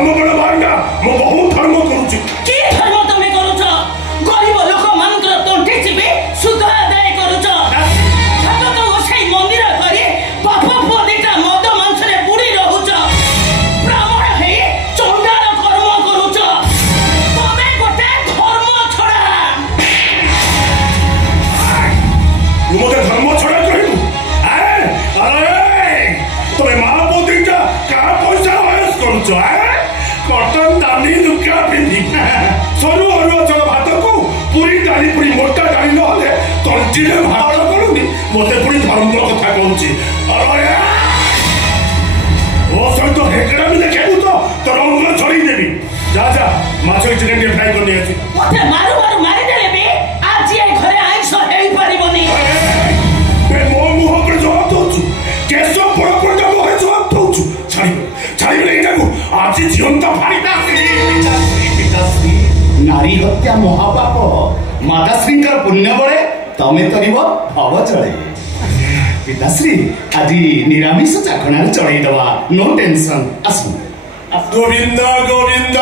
धर्म बड़ मांगा मो बहुत धर्म करूची की धर्म तमे करूछ गरीब लोक मानकर तंठी चिबे सुध आदाय करूछ भगत ओसाई मंदिर करी बाप पुअदिटा मद मांसरे बुड़ी रहूछ ब्राह्मण हे चंडाल कर्म करूछ तमे गोटे धर्म छड़ा तू मते धर्म छड़ा कहलु अरे तमे मां पुअदिटा का पैसा वायस करूछ कटन दानी लुका पिंधी सरू अरुआ चल भात को पूरी डाली पूरी मोटा डाली न हले तंजीरे भात करूनी मते पूरी धर्म कथा कहूची अरे ओ सब तो हेकड़ा भी देखेबू तो तोर अंग छड़ी देबी जा जा माछ चिकन के फ्राई करनी अछि मते मारू मारू मारी देले बे आज ए घरे आइस हेई परिबनी बे मो मुह पर जवाब दोछु केसो पड़ पड़ जा मोहे जवाब दोछु छाड़ी लेटा को आज जीवन तो फाड़ीता पिताश्री नारी हत्या महापाप माताश्रींकर पुण्य बळे तमे तरिब भव चळे पिताश्री आज निरामिष चाखणार चळेई दवा नो टेंशन आसु गोविंद गोविंद